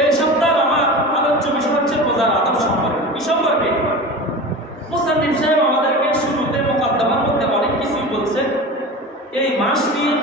এই সপ্তাহ আমার আলোচ্য বিষয় হচ্ছে রোজার আদব সম্পর্কে। কি সম্পর্কে? মুসান্নিফ সাহেব আমাদেরকে শুরুতে মোকাদ্দমার মধ্যে অনেক কিছুই বলছে। এই মাস নিয়ে